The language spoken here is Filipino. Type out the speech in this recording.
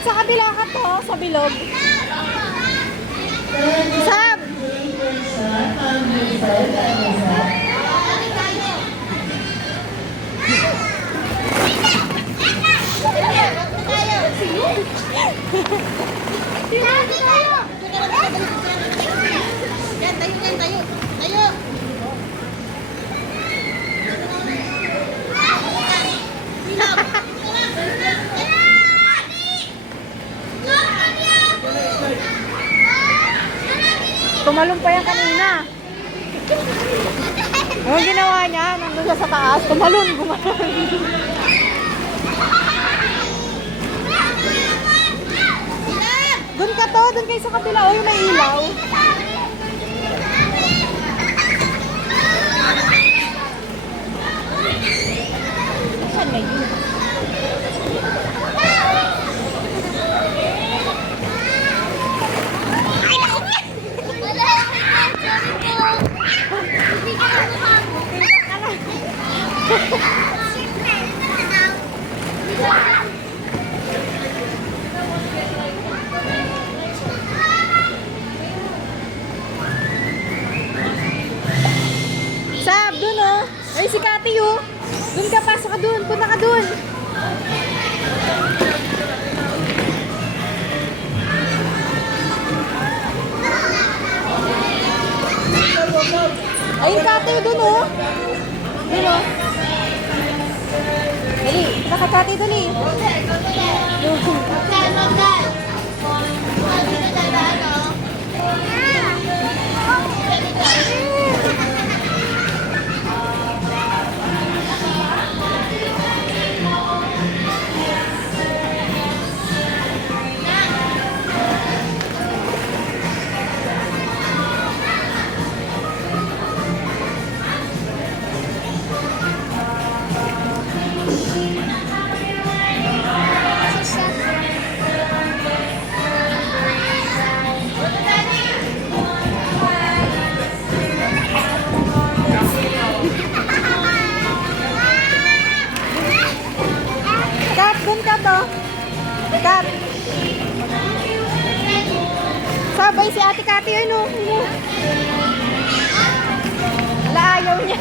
Kat, sa kabila ka to, sa bilog. Sab! Yan, tayo, yan, tayo. Tayo. Tumalon pa yan kanina. Anong ginawa niya? Nandun siya sa taas. Tumalon, gumalon. Doon ka to, doon kayo sa kabila. O, yung may ilaw. Saan na yun? Sab, dun oh. Ay, si Kati oh. Dun ka, pasok ka dun. Punta ka dun. Ay, yung Kati dun oh. Dun oh. Dali, punta ka Kati dun eh. Kat, dun ka to. Kat. Sabay si Ate Kati, ano? Wala, ayaw niya.